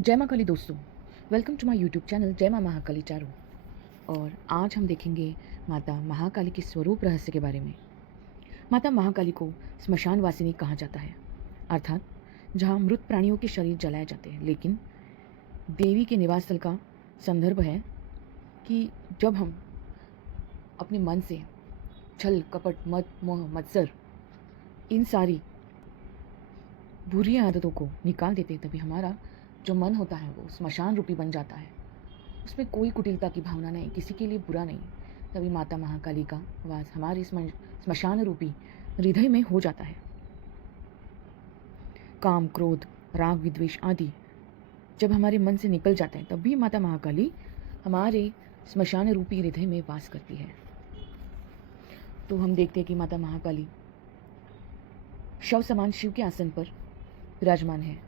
जय माँ काली दोस्तों, welcome to my YouTube channel जय माँ महाकाली चारू। और आज हम देखेंगे माता महाकाली के स्वरूप रहस्य के बारे में। माता महाकाली को स्मशान वासिनी कहा जाता है, अर्थात जहाँ मृत प्राणियों के शरीर जलाए जाते हैं। लेकिन देवी के निवास स्थल का संदर्भ है कि जब हम अपने मन से छल कपट मद मोह मत्सर इन सारी बुरी आदतों को निकाल देते हैं, तभी हमारा जो मन होता है वो स्मशान रूपी बन जाता है। उसमें कोई कुटिलता की भावना नहीं, किसी के लिए बुरा नहीं। तभी माता महाकाली का वास हमारे स्मशान रूपी हृदय में हो जाता है। काम क्रोध राग विद्वेष आदि जब हमारे मन से निकल जाते हैं, तब भी माता महाकाली हमारे स्मशान रूपी हृदय में वास करती है। तो हम देखते हैं कि माता महाकाली शव समान शिव के आसन पर विराजमान है।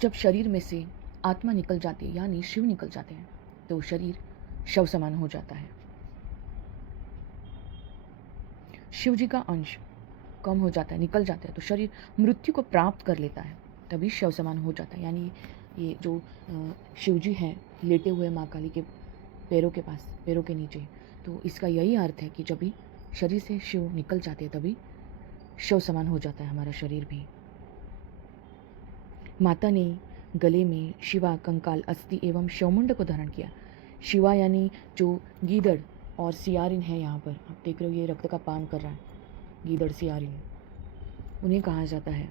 जब शरीर में से आत्मा निकल जाती है, यानी शिव निकल जाते हैं, तो शरीर शव समान हो जाता है। शिव जी का अंश कम हो जाता है, निकल जाता है, तो शरीर मृत्यु को प्राप्त कर लेता है, तभी शव समान हो जाता है। यानी ये जो शिव जी हैं लेटे हुए माँ काली के पैरों के पास, पैरों के नीचे, तो इसका यही अर्थ है कि जब भी शरीर से शिव निकल जाते हैं, तभी शव समान हो जाता है हमारा शरीर भी। माता ने गले में शिवा कंकाल अस्थि एवं शवमुंड को धारण किया। शिवा यानी जो गीदड़ और सियारिन है, यहाँ पर आप देख रहे हो ये रक्त का पान कर रहा है, गीदड़ सियारिन उन्हें कहा जाता है।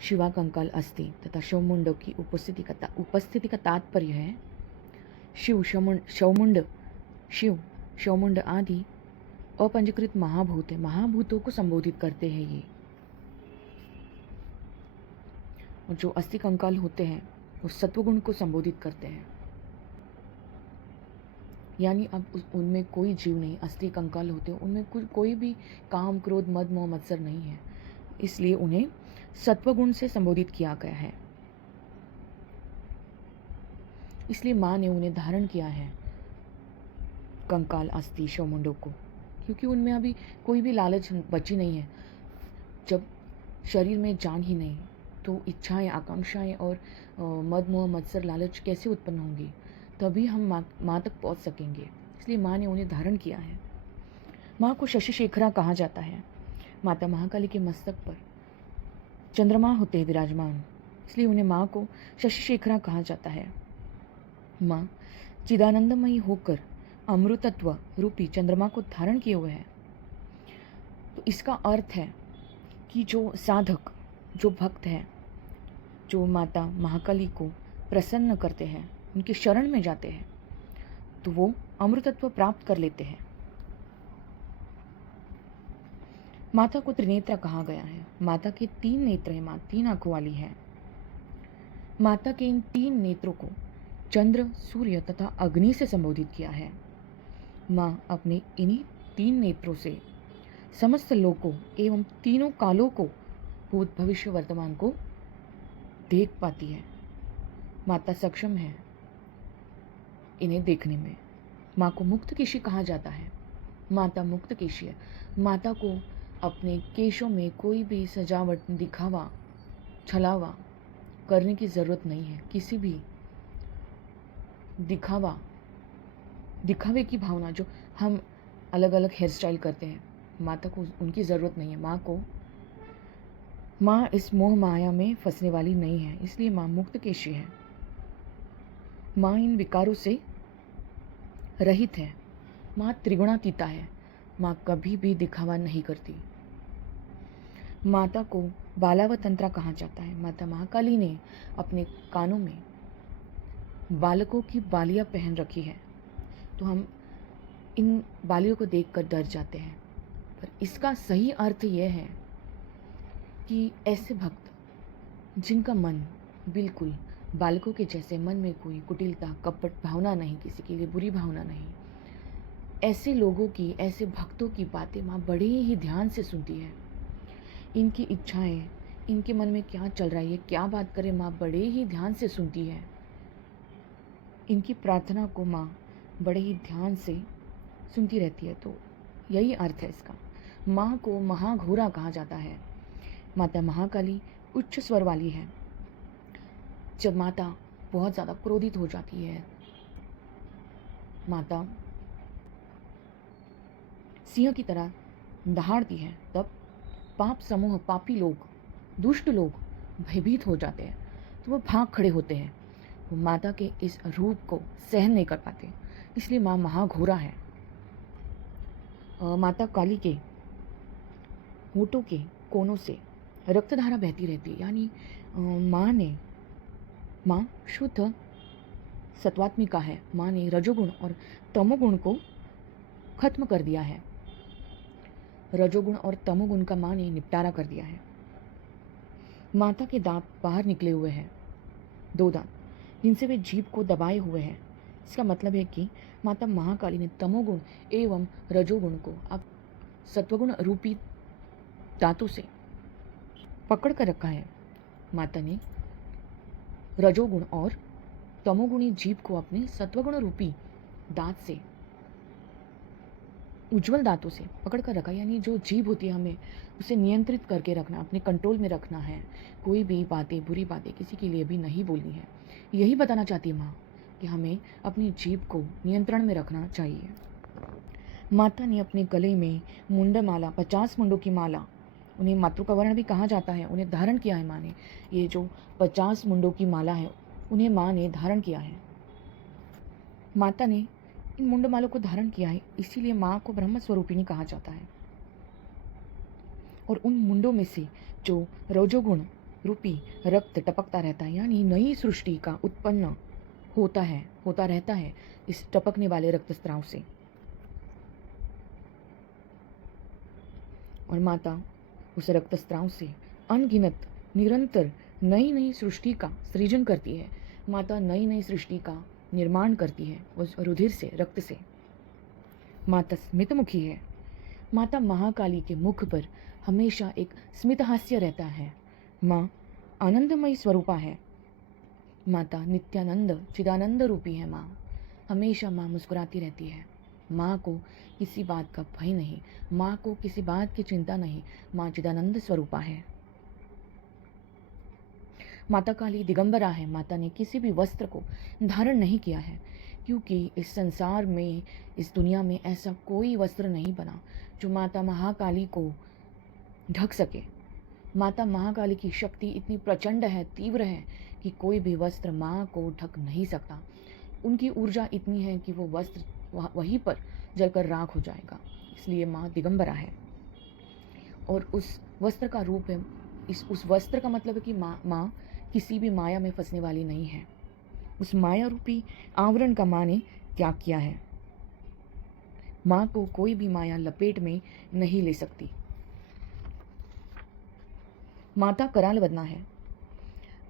शिवा कंकाल अस्थि तथा शवमुंड की उपस्थिति का तात्पर्य है शिव शवमुंड शिव शवमुंड आदि अपंजीकृत महाभूत है, महाभूतों को संबोधित करते हैं ये। और जो अस्थि कंकाल होते हैं वो सत्वगुण को संबोधित करते हैं, यानी अब उनमें कोई जीव नहीं। अस्थि कंकाल होते हैं उनमें कोई भी काम क्रोध मद मोह मत्सर नहीं है, इसलिए उन्हें सत्वगुण से संबोधित किया गया है। इसलिए माँ ने उन्हें धारण किया है कंकाल अस्थि शवमुंडों को, क्योंकि उनमें अभी कोई भी लालच बची नहीं है। जब शरीर में जान ही नहीं, तो इच्छाएं आकांक्षाएं और मद मोह मत्सर लालच कैसे उत्पन्न होंगी? तभी हम माँ तक पहुँच सकेंगे। इसलिए माँ ने उन्हें धारण किया है। माँ को शशि शेखरा कहा जाता है। माता महाकाली के मस्तक पर चंद्रमा होते हैं विराजमान, इसलिए उन्हें माँ को शशि शेखरा कहा जाता है। माँ चिदानंदमयी होकर अमृतत्व रूपी चंद्रमा को धारण किए हुए है। तो इसका अर्थ है कि जो साधक, जो भक्त है, जो माता महाकाली को प्रसन्न करते हैं, उनके शरण में जाते हैं, तो वो अमृतत्व प्राप्त कर लेते हैं। माता को त्रिनेत्रा कहा गया है। माता के 3 नेत्र हैं, माँ 3 आंखों वाली है। माता के इन 3 नेत्रों को चंद्र सूर्य तथा अग्नि से संबोधित किया है। माँ अपने इन्हीं 3 नेत्रों से समस्त लोकों एवं तीनों कालों को, भूत भविष्य वर्तमान को देख पाती है। माता सक्षम है इन्हें देखने में। माँ को मुक्त केशी कहा जाता है। माता मुक्त केशी है। माता को अपने केशों में कोई भी सजावट, दिखावा, छलावा करने की ज़रूरत नहीं है। किसी भी दिखावे की भावना, जो हम अलग अलग हेयर स्टाइल करते हैं, माता को उनकी ज़रूरत नहीं है। माँ इस मोह माया में फंसने वाली नहीं है, इसलिए माँ मुक्त केशी है। माँ इन विकारों से रहित है। माँ त्रिगुणातीता है। माँ कभी भी दिखावा नहीं करती। माता को बालावतंत्रा कहा जाता है। माता महाकाली ने अपने कानों में बालकों की बालियाँ पहन रखी है, तो हम इन बालियों को देखकर डर जाते हैं। पर इसका सही अर्थ यह है कि ऐसे भक्त जिनका मन बिल्कुल बालकों के जैसे, मन में कोई कुटिलता कपट भावना नहीं, किसी के लिए बुरी भावना नहीं, ऐसे लोगों की, ऐसे भक्तों की बातें माँ बड़े ही ध्यान से सुनती है। इनकी इच्छाएं, इनके मन में क्या चल रहा है, ये क्या बात करे, माँ बड़े ही ध्यान से सुनती है। इनकी प्रार्थना को माँ बड़े ही ध्यान से सुनती रहती है। तो यही अर्थ है इसका। माँ को महाघोरा कहा जाता है। माता महाकाली उच्च स्वर वाली है। जब माता बहुत ज़्यादा क्रोधित हो जाती है, माता सिंह की तरह दहाड़ती है, तब पाप समूह, पापी लोग, दुष्ट लोग भयभीत हो जाते हैं, तो वो भाग खड़े होते हैं। वो माता के इस रूप को सहन नहीं कर पाते, इसलिए माँ महाघोरा है। माता काली के होठों के कोनों से रक्तधारा बहती रहती है, यानी माँ शुद्ध सत्वात्मिका है। माँ ने रजोगुण और तमोगुण को खत्म कर दिया है। रजोगुण और तमोगुण का माँ ने निपटारा कर दिया है। माता के दांत बाहर निकले हुए हैं, 2 दांत, जिनसे वे जीभ को दबाए हुए हैं। इसका मतलब है कि माता महाकाली ने तमोगुण एवं रजोगुण को अब सत्वगुण रूपी दांतों से पकड़ कर रखा है। माता ने रजोगुण और तमोगुणी जीभ को अपने सत्वगुण रूपी दांत से, उज्जवल दांतों से पकड़ कर रखा, यानी जो जीभ होती है हमें उसे नियंत्रित करके रखना, अपने कंट्रोल में रखना है। कोई भी बातें, बुरी बातें किसी के लिए भी नहीं बोलनी है। यही बताना चाहती है माँ कि हमें अपनी जीभ को नियंत्रण में रखना चाहिए। माता ने अपने गले में मुंडमाला, 50 मुंडों की माला, उन्हें मातृकवर्ण भी कहा जाता है, उन्हें धारण किया है माँ ने। ये जो 50 मुंडों की माला है, उन्हें माँ ने धारण किया है। माता ने इन मुंडमालों को धारण किया है, इसीलिए माँ को ब्रह्म स्वरूपिणी कहा जाता है। और उन मुंडों में से जो रजोगुण रूपी रक्त टपकता रहता है, यानी नई सृष्टि का उत्पन्न होता रहता है इस टपकने वाले रक्तस्राव से। और माता उस रक्तस्राव से अनगिनत निरंतर नई नई सृष्टि का सृजन करती है। माता नई नई सृष्टि का निर्माण करती है उस रुधिर से, रक्त से। माता स्मितमुखी है। माता महाकाली के मुख पर हमेशा एक स्मित हास्य रहता है। माँ आनंदमयी स्वरूपा है। माता नित्यानंद चिदानंद रूपी है। माँ हमेशा माँ मुस्कुराती रहती है। माँ को किसी बात का भय नहीं, माँ को किसी बात की चिंता नहीं। माँ चिदानंद स्वरूपा है। माता काली दिगंबरा है। माता ने किसी भी वस्त्र को धारण नहीं किया है, क्योंकि इस संसार में, इस दुनिया में ऐसा कोई वस्त्र नहीं बना जो माता महाकाली को ढक सके। माता महाकाली की शक्ति इतनी प्रचंड है, तीव्र है कि कोई भी वस्त्र माँ को ढक नहीं सकता। उनकी ऊर्जा इतनी है कि वो वस्त्र वहीं पर जलकर राख हो जाएगा। इसलिए माँ दिगंबरा है। और उस वस्त्र का रूप है, उस वस्त्र का मतलब है कि माँ किसी भी माया में फंसने वाली नहीं है। उस माया रूपी आवरण का माँ ने त्याग किया है। माँ को कोई भी माया लपेट में नहीं ले सकती। माता कराल वदना है।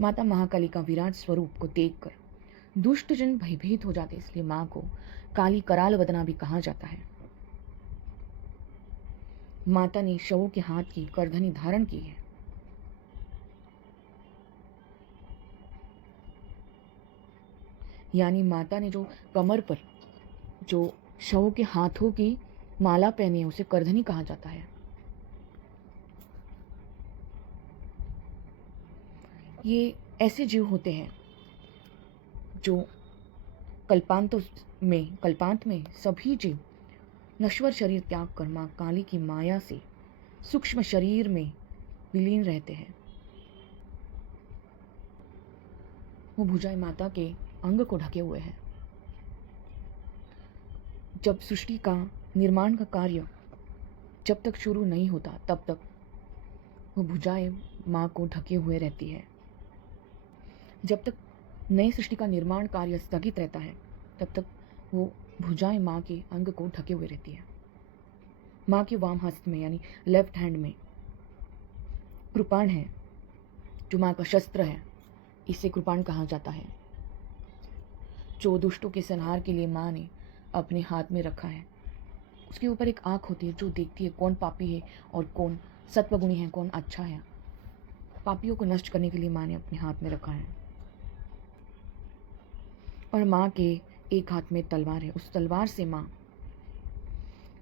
माता महाकाली का विराट स्वरूप को देखकर दुष्टजन भयभीत हो जाते, इसलिए माँ को काली कराल वदना भी कहा जाता है। माता ने शवों के हाथ की करधनी धारण की है। यानी माता ने जो कमर पर जो शवों के हाथों की माला पहनी है, उसे करधनी कहा जाता है। ये ऐसे जीव होते हैं जो कल्पांत में सभी जीव नश्वर शरीर त्याग कर माँ काली की माया से सूक्ष्म शरीर में विलीन रहते हैं। वो भुजाएं माता के अंग को ढके हुए हैं। जब सृष्टि का निर्माण का कार्य जब तक शुरू नहीं होता, तब तक वो भुजाएं माँ को ढके हुए रहती है। जब तक नई सृष्टि का निर्माण कार्य स्थगित रहता है, तब तक वो भुजाएं माँ के अंग को ढके हुए रहती है। माँ के वाम हस्त में, यानी लेफ्ट हैंड में, कृपाण है, जो माँ का शस्त्र है। इसे कृपाण कहा जाता है, जो दुष्टों के संहार के लिए माँ ने अपने हाथ में रखा है। उसके ऊपर एक आँख होती है जो देखती है कौन पापी है और कौन सत्वगुणी है, कौन अच्छा है। पापियों को नष्ट करने के लिए माँ ने अपने हाथ में रखा है। और माँ के एक हाथ में तलवार है। उस तलवार से माँ,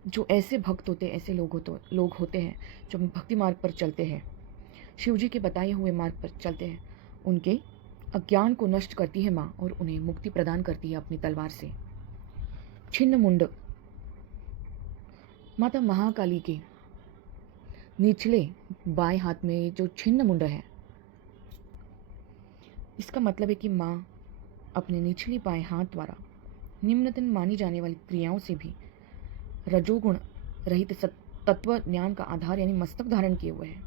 जो ऐसे भक्त होते, ऐसे लोग होते हैं जो भक्ति मार्ग पर चलते हैं, शिवजी के बताए हुए मार्ग पर चलते हैं। उनके अज्ञान को नष्ट करती है माँ और उन्हें मुक्ति प्रदान करती है अपनी तलवार से। छिन्न मुंड। माता महाकाली के निचले बाएं हाथ में जो छिन्न मुंड है, इसका मतलब है कि माँ अपने निचले बाएं हाथ द्वारा निम्नतम मानी जाने वाली क्रियाओं से भी रजोगुण रहित तत्व ज्ञान का आधार यानी मस्तक धारण किए हुए है।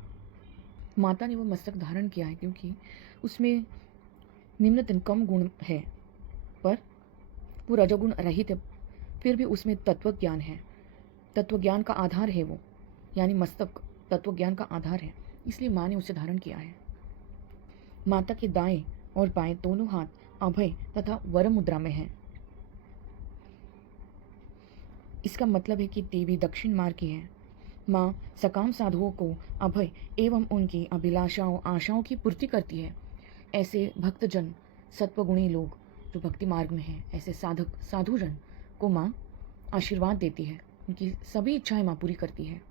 माता ने वो मस्तक धारण किया है क्योंकि उसमें निम्नतम कम गुण है, पर वो रजोगुण रहित है, फिर भी उसमें तत्व ज्ञान है। तत्व ज्ञान का आधार है वो, यानी मस्तक तत्व ज्ञान का आधार है, इसलिए माँ ने उसे धारण किया है। माता के दाएं और बाएं दोनों हाथ अभय तथा वर मुद्रा में हैं। इसका मतलब है कि देवी दक्षिण मार्ग की है। माँ सकाम साधुओं को अभय एवं उनकी अभिलाषाओं आशाओं की पूर्ति करती है। ऐसे भक्तजन सत्वगुणी लोग जो भक्ति मार्ग में हैं, ऐसे साधुजन को माँ आशीर्वाद देती है, उनकी सभी इच्छाएं माँ पूरी करती है।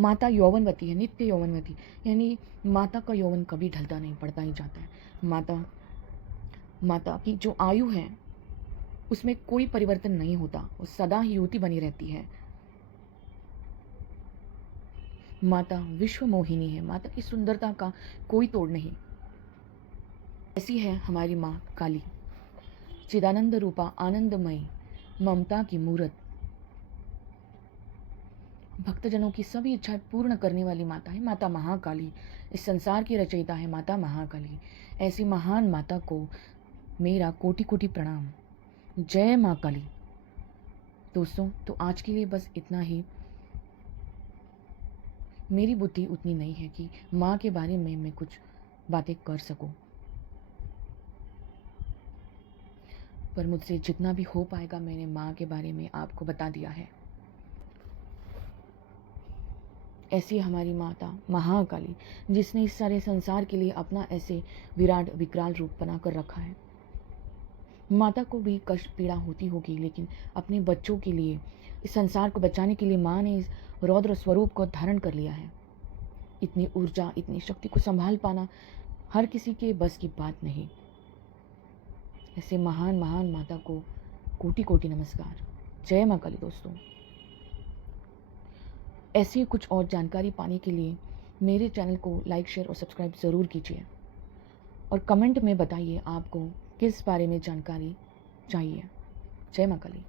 माता यौवनवती है, नित्य यौवनवती, यानी माता का यौवन कभी ढलता नहीं, बढ़ता ही जाता है। माता की जो आयु है उसमें कोई परिवर्तन नहीं होता, वो सदा ही युवती बनी रहती है। माता विश्व मोहिनी है, माता की सुंदरता का कोई तोड़ नहीं। ऐसी है हमारी माँ काली, चिदानंद रूपा आनंदमयी ममता की मूरत, भक्तजनों की सभी इच्छाएं पूर्ण करने वाली माता है माता महाकाली। इस संसार की रचयिता है माता महाकाली। ऐसी महान माता को मेरा कोटि कोटि प्रणाम। जय माँ काली। दोस्तों, तो आज के लिए बस इतना ही। मेरी बुद्धि उतनी नहीं है कि माँ के बारे में मैं कुछ बातें कर सकूं, पर मुझसे जितना भी हो पाएगा मैंने माँ के बारे में आपको बता दिया है। ऐसी हमारी माता महाकाली, जिसने इस सारे संसार के लिए अपना ऐसे विराट विकराल रूप बना कर रखा है। माता को भी कष्ट पीड़ा होती होगी, लेकिन अपने बच्चों के लिए, इस संसार को बचाने के लिए माँ ने इस रौद्र स्वरूप को धारण कर लिया है। इतनी ऊर्जा, इतनी शक्ति को संभाल पाना हर किसी के बस की बात नहीं। ऐसे महान महान माता को कोटि कोटि नमस्कार। जय माँ काली। दोस्तों, ऐसी कुछ और जानकारी पाने के लिए मेरे चैनल को लाइक, शेयर और सब्सक्राइब ज़रूर कीजिए और कमेंट में बताइए आपको किस बारे में जानकारी चाहिए। जय माँ काली।